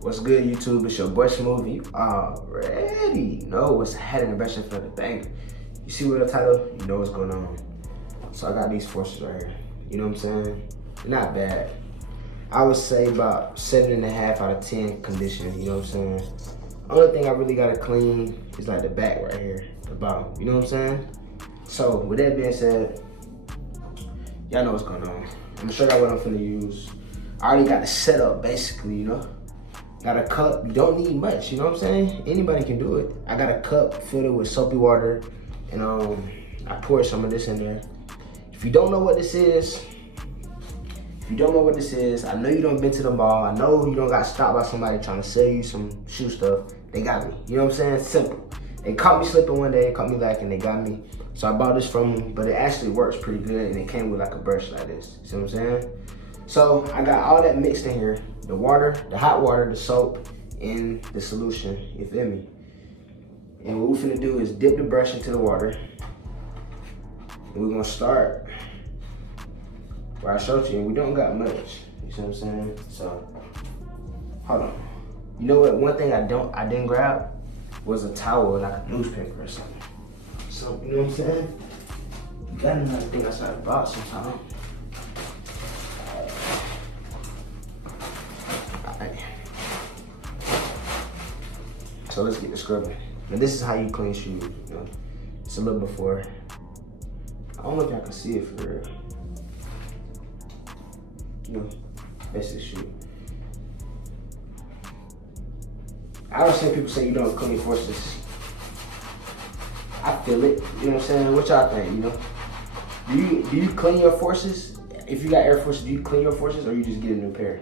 What's good, YouTube? It's your boy Smooth. You already know what's happening in the best for the thing. You see what the title? You know what's going on. So I got these forces right here. You know what I'm saying? They're not bad. I would say about 7.5 out of 10 condition. You know what I'm saying? Only thing I really gotta clean is like the back right here, the bottom. You know what I'm saying? So with that being said, y'all know what's going on. I'm gonna show y'all what I'm finna use. I already got the setup basically, you know. Got a cup, you don't need much, you know what I'm saying? Anybody can do it. I got a cup filled it with soapy water, and I poured some of this in there. If you don't know what this is, I know you done been to the mall, I know you don't got stopped by somebody trying to sell you some shoe stuff. They got me, you know what I'm saying? Simple. They caught me slipping one day, caught me lacking, they got me. So I bought this from them, but it actually works pretty good, and it came with like a brush like this, see what I'm saying? So I got all that mixed in here. The water, the hot water, the soap, and the solution, you feel me? And what we're finna do is dip the brush into the water. And we're gonna start where I showed you, and we don't got much, you see what I'm saying? So, hold on. You know what, one thing I didn't grab was a towel, like a newspaper or something. So, you know what I'm saying? You gotta know everything outside the box sometimes. So let's get the scrubbing. And this is how you clean shoes, you know. It's a little before. I don't know if y'all can see it for real. You know, that's the shoe. I don't see people say you don't clean forces. I feel it, you know what I'm saying? What y'all think, you know? Do you clean your forces? If you got Air Forces, do you clean your forces or you just get a new pair?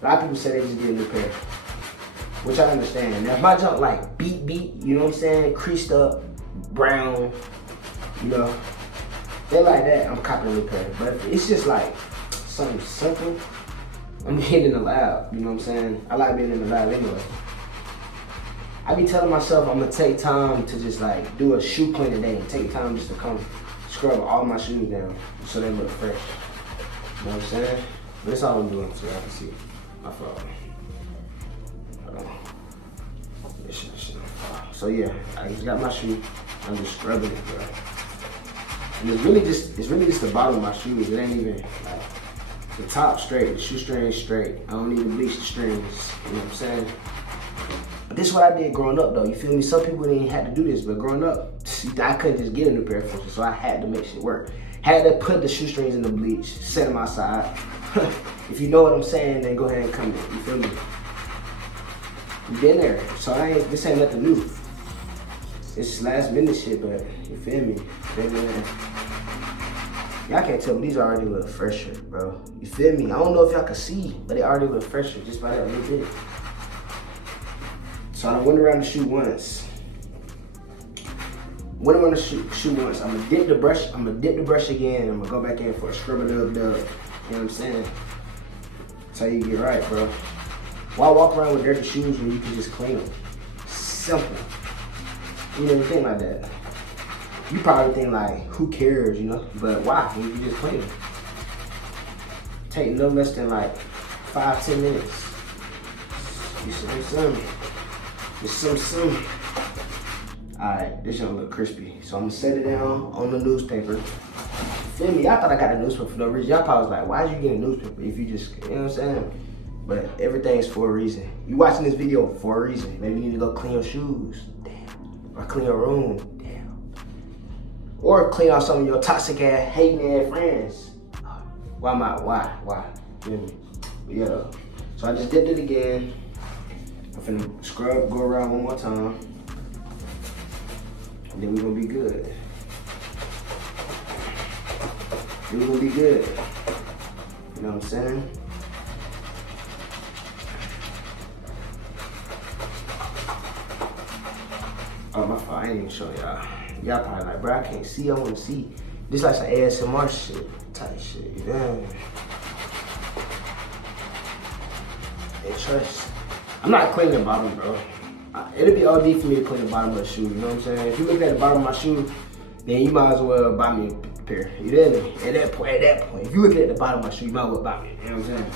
A lot of people say they just get a new pair. Which I understand. Now if my junk like beat, you know what I'm saying? Creased up, brown, you know. They like that, I'm copping a new pair. But if it's just like something simple, I'm hitting the lab, you know what I'm saying? I like being in the lab anyway. I be telling myself I'm gonna take time to just like do a shoe clean today and take time just to come scrub all my shoes down so they look fresh. You know what I'm saying? But that's all I'm doing so y'all can see. My fault. So yeah, I just got my shoe. I'm just scrubbing it, bro. And it's really just the bottom of my shoes. It ain't even like the top straight, the shoestring straight. I don't need to bleach the strings. You know what I'm saying? But this is what I did growing up though. You feel me? Some people didn't have to do this, but growing up, I couldn't just get a new pair of forces, so I had to make shit work. Had to put the shoestrings in the bleach, set them outside. If you know what I'm saying, then go ahead and come in. You feel me? Been there, so this ain't nothing new. It's last minute shit, but you feel me? Y'all can't tell me these already look fresher, bro. You feel me? I don't know if y'all can see, but they already look fresher just by that little bit. So I went around the shoe once. I'm gonna dip the brush again, and I'm gonna go back in for a scrub it up dub. You know what I'm saying? That's how you get right, bro. Why walk around with dirty shoes when you can just clean them? Simple. You never think like that. You probably think like, who cares, you know? But why? When you can just clean them. Take no less than like 5-10 minutes. You see what I'm saying? Just some. Alright, this gonna look crispy. So I'm gonna set it down on the newspaper. Feel me? Y'all thought I got a newspaper for no reason. Y'all probably was like, why'd you get a newspaper if you just, you know what I'm saying? But everything's for a reason. You watching this video for a reason. Maybe you need to go clean your shoes. Damn. Or clean your room. Damn. Or clean out some of your toxic ass, hating ass friends. Why? You know me? But yeah though. So I just dipped it again. I'm finna scrub, go around one more time. And then we're gonna be good. You know what I'm saying? Oh, my fault, I ain't even show y'all. Y'all probably like, bro, I can't see, I wanna see. This like some ASMR shit, type shit, you know? Hey, trust. I'm not cleaning the bottom, bro. It'll be OD for me to clean the bottom of the shoe, you know what I'm saying? If you look at the bottom of my shoe, then you might as well buy me a pair. You feel me? At that point, if you look at the bottom of my shoe, you might as well buy me, you know what I'm saying?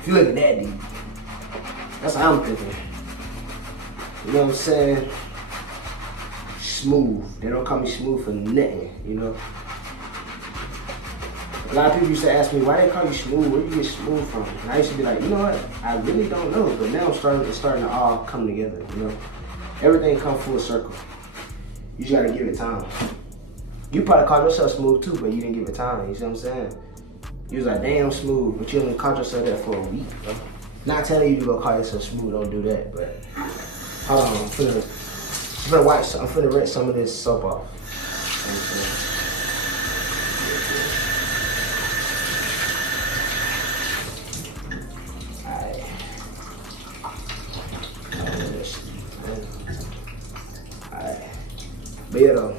If you look at that deep. That's how I'm thinking. You know what I'm saying? Smooth. They don't call me smooth for nothing, you know? A lot of people used to ask me, why they call you smooth? Where do you get smooth from? And I used to be like, you know what? I really don't know. But now it's starting to all come together, you know? Everything come full circle. You just gotta give it time. You probably called yourself smooth too, but you didn't give it time. You see what I'm saying? You was like, damn smooth, but you only called yourself that for a week, bro. Not telling you to go call yourself smooth, don't do that, but hold on, I'm finna rinse some of this soap off. You know what I'm saying? But yeah though.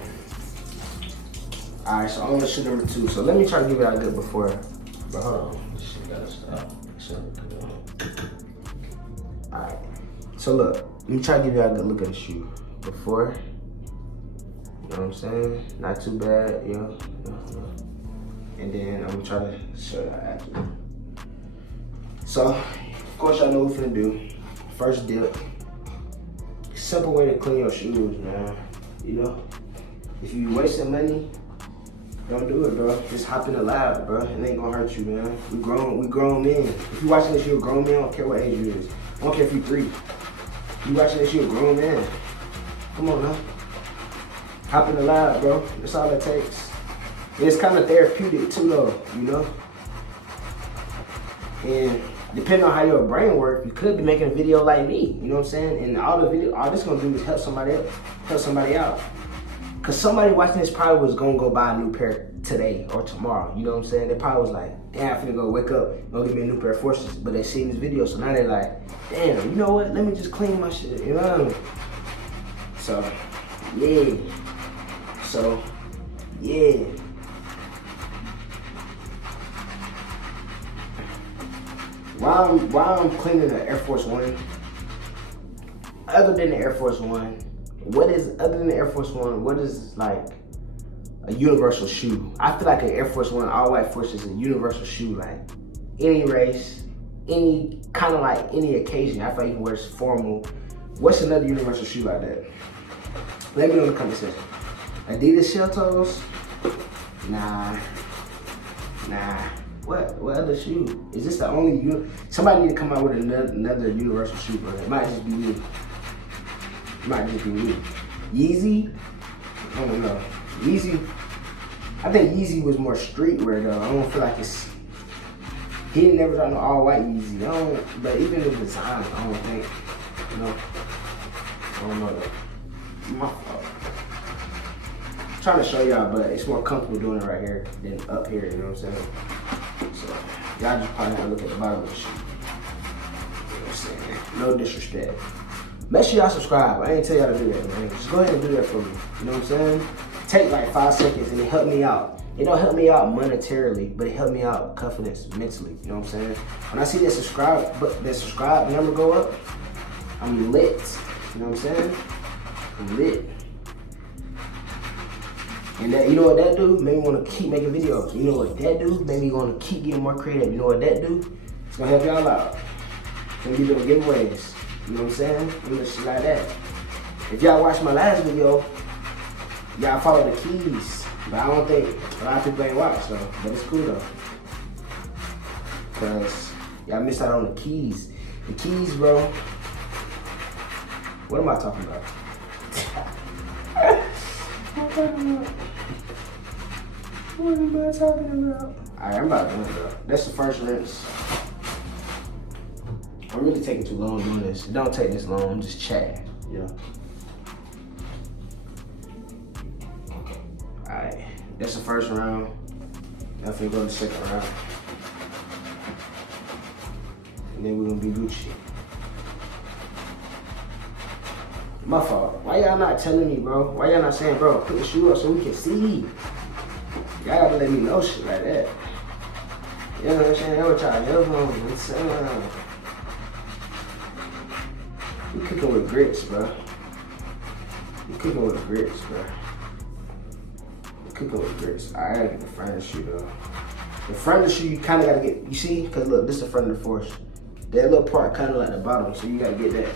Alright, so I'm on shit number 2. So let me try to give it out good before. But hold on. This shit gotta stop. Alright. So look, let me try to give you a good look at the shoe. Before. You know what I'm saying? Not too bad, you know. And then I'm gonna try to show you after. So, of course y'all know what we're finna do. First dip. Simple way to clean your shoes, man. You know, if you wasting money, don't do it, bro. Just hop in the lab, bro. It ain't gonna hurt you, man. We grown men. If you watching this, you're a grown man. I don't care what age you is. I don't care if you 3. You watching this, you're a grown man. Come on now. Hop in the lab, bro. That's all it takes. And it's kind of therapeutic too, though. You know. And depending on how your brain works, you could be making a video like me, you know what I'm saying? And all this gonna do is help somebody else, help somebody out. Cause somebody watching this probably was gonna go buy a new pair today or tomorrow, you know what I'm saying? They probably was like, damn, I'm finna go wake up, go get me a new pair of forces. But they seen this video, so now they're like, damn, you know what? Let me just clean my shit, you know what I mean? So, yeah. While I'm cleaning the Air Force One, other than the Air Force One, what is like a universal shoe? I feel like an Air Force One all white force is a universal shoe. Like any race, any kind of like any occasion. I feel like you can wear formal. What's another universal shoe like that? Let me know in the comment section. Adidas shell toes? Nah. What other shoe? Is this the only somebody need to come out with another universal shoe, bro. It might just be me. Yeezy? I don't know. Yeezy, I think Yeezy was more streetwear though. I don't feel like he ain't never done no all white Yeezy. But even the design, I don't think, you know. I don't know though. My fault. I'm trying to show y'all, but it's more comfortable doing it right here than up here, you know what I'm saying? So, y'all just probably have to look at the bottom of the shoe. You know what I'm saying? No disrespect. Make sure y'all subscribe. I ain't tell y'all to do that, man. Just go ahead and do that for me. You know what I'm saying? Take like 5 seconds and it helped me out. It don't help me out monetarily, but it helped me out confidence mentally. You know what I'm saying? When I see that subscribe number go up, I'm lit. You know what I'm saying? I'm lit. And that, you know what that do? Made me want to keep making videos. You know what that do? Made me want to keep getting more creative. You know what that do? It's gonna help y'all out. It's gonna give you giveaways. You know what I'm saying? Little shit like that. If y'all watched my last video, y'all follow the keys. But I don't think a lot of people ain't watched though. But it's cool though. Cause y'all missed out on the keys. The keys, bro. What am I talking about? What am I talking about? Alright, I'm about done though. That's the first rinse. I'm really taking too long doing this. It don't take this long, I'm just chatting, you know. Alright, that's the first round. Definitely go to the second round. And then we're gonna be Gucci. My fault. Why y'all not telling me, bro? Why y'all not saying, bro, put the shoe up so we can see? Y'all gotta let me know shit like that. You know what I'm saying? That's what y'all know. You cooking with grits, bro. You cooking with grits, bro. You cooking with grits. I gotta get the front of the shoe, though. The front of the shoe, you kind of gotta get, you see? Because look, this is the front of the force. That little part kind of like the bottom, so you gotta get that.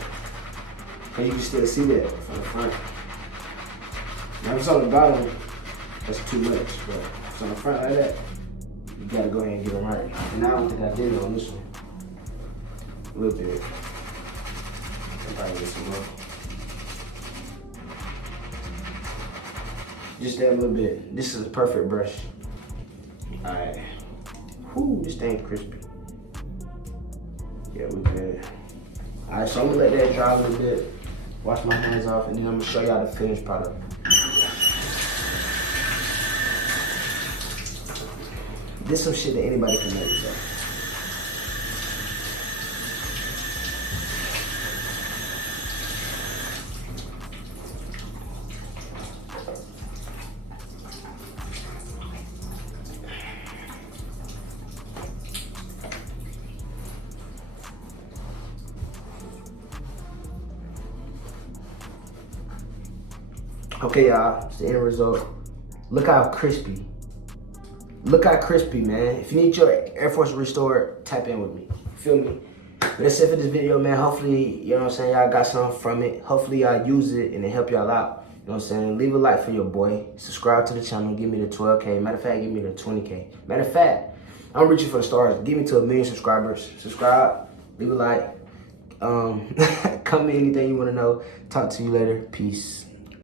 And you can still see that from the front. Now if it's on the bottom, that's too much, but if it's on the front like that, you gotta go ahead and get them right. And I don't think I did it on this one. A little bit. I'll probably get some more. Just that little bit. This is a perfect brush. Alright. Whoo, this thing crispy. Yeah, we good. Alright, so I'm gonna let that dry a little bit. Wash my hands off, and then I'm gonna show y'all the finished product. This some shit that anybody can make, so. Okay, y'all, it's the end result. Look how crispy. Look how crispy, man. If you need your Air Force restored, tap in with me. Feel me? But that's it for this video, man. Hopefully, you know what I'm saying, y'all got something from it. Hopefully, y'all use it and it help y'all out. You know what I'm saying? Leave a like for your boy. Subscribe to the channel. Give me the 12K. Matter of fact, give me the 20K. Matter of fact, I'm reaching for the stars. Give me to 1 million subscribers. Subscribe. Leave a like. Comment anything you want to know. Talk to you later. Peace.